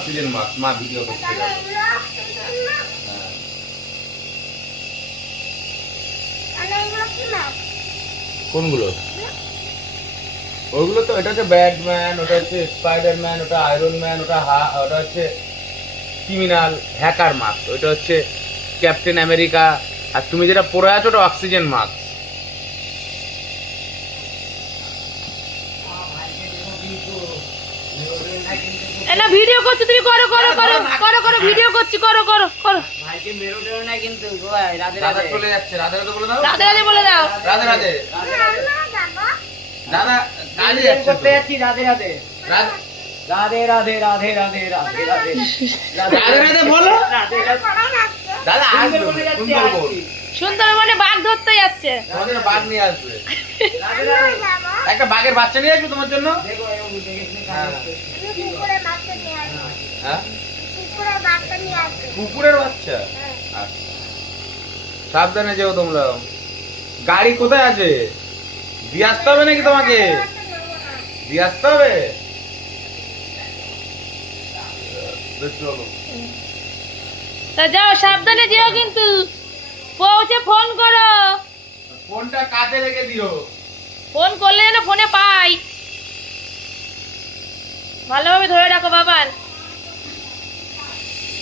Oxygen mask. মা video করতে যাবে। কোনগুলো? ওইগুলো তো, এটা হচ্ছে ব্যাটম্যান, ওটা হচ্ছে স্পাইডারম্যান, ওটা আয়রন ম্যান, ওটা হচ্ছে ক্রিমিনাল হ্যাকার মাস্ক, ওইটা হচ্ছে ক্যাপ্টেন আমেরিকা। আর তুমি যেটা পরে আছো ওটা অক্সিজেন মাস্ক। না ভিডিও করছো তুমি, করো করো করো করো করো, ভিডিও করছি, করো করো করো। ভাইকে মেরোটেও না কিন্তু। রাধে দাদা রাধে চলে যাচ্ছে, রাধে রাধে বলে দাও। রাধে রাধে বলে দাও। রাধে রাধে। দাদা কাজে যাচ্ছে করতে যাচ্ছি। রাধে রাধে রাধে রাধে রাধে রাধে রাধে রাধে রাধে রাধে রাধে বলো। রাধে রাধে। দাদা আসবে সুন্দরবন, সুন্দরবনে বাঘ ধরতে যাচ্ছে। তোমাদের বাঘ নিয়ে আসবে। রাধে রাধে। একটা বাঘের বাচ্চা নিয়ে আসবে তোমার জন্য। দেখো এরকম দেখে শুনে কাজ করছে। হ্যাঁ, কুকুরের বাচ্চা। আচ্ছা, সাবধানে যেও তোমরা। গাড়ি কোথায় আছে? দিয়ে আসতে হবে নাকি তোমাকে? দিয়ে আসতে হবে। চলো, তা যাও, সাবধানে যেও কিন্তু। পৌঁছে ফোন করো। ফোনটা কাঁধে রেখে দিও। ফোন করলে যেন ফোনে পাই। ভালোভাবে ধরে রাখো বাবান,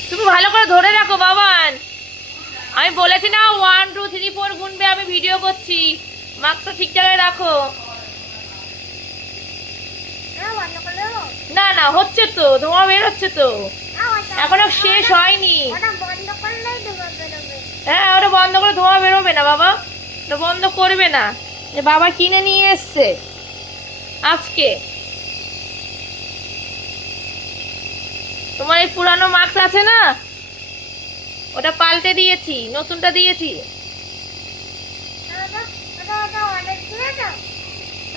তুমি ভালো করে ধরে রাখো বাবান। আমি বলেছি না 1 2 3 4 গুনবে, আমি ভিডিও করছি। মাস্কটা ঠিক জায়গায় রাখো। না না, হচ্ছে তো, ধোঁয়া বেরোচ্ছে তো, এখনো শেষ হয়নি। হ্যাঁ, ওটা বন্ধ করে ধোঁয়া বেরোবে না বাবা, ওটা বন্ধ করবে না। যে বাবা কিনে নিয়ে এসছে আজকে। তোমার এই পুরানো মাস্ক আছে না, ওটা পাল্টে দিয়েছি, নতুনটা দিয়েছি।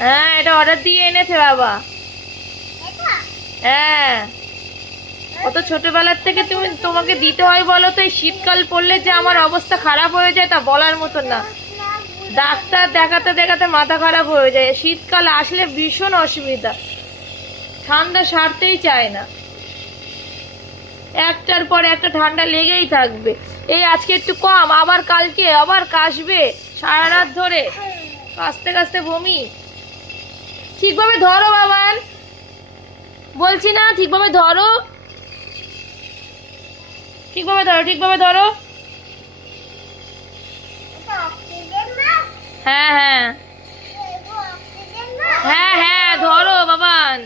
হ্যাঁ, এটা অর্ডার দিয়ে এনেছে বাবা। হ্যাঁ, কত ছোটবেলার থেকে তোমাকে দিতে হয় বলো তো। এই শীতকাল পড়লে যে আমার অবস্থা খারাপ হয়ে যায় তা বলার মতো না। ডাক্তার দেখাতে দেখাতে মাথা খারাপ হয়ে যায়। শীতকাল আসলে ভীষণ অসুবিধা, ঠান্ডা সারতেই চায় না, একটার পর একটা ঠান্ডা লেগেই থাকবে। এই আজকে একটু কম, আবার কালকে আবার কাশবে সারা রাত ধরে, কাশতে কাশতে বমি। ঠিকভাবে ধরো বাবান, বলছি না, ঠিকভাবে ধরো, ঠিকভাবে ধরো, ঠিকভাবে ধরো। হ্যাঁ হ্যাঁ হ্যাঁ হ্যাঁ, ধরো বাবান।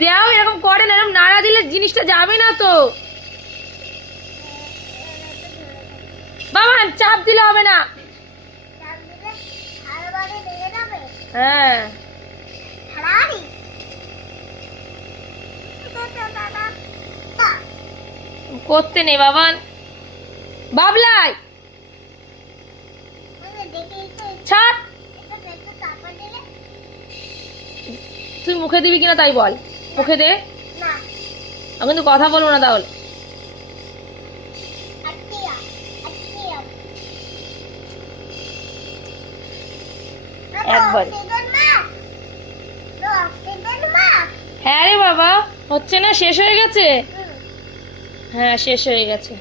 দেও, এরকম করে না, এরকম নাড়া দিলে জিনিসটা যাবে না তো বাবান, চাপ দিলে হবে না। হ্যাঁ, করতে নেই বাবান। বাবলাই ছাড়, তুই মুখে দিবি কিনা তাই বল। মুখে দে, আমি কিন্তু কথা বলবো না তাহলে। একবার। হ্যাঁ রে বাবা, হচ্ছে না, শেষ হয়ে গেছে। হ্যাঁ, শেষ হয়ে গেছে।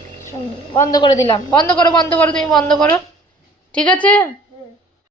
বন্ধ করে দিলাম, বন্ধ করো, বন্ধ করো, তুমি বন্ধ করো, ঠিক আছে।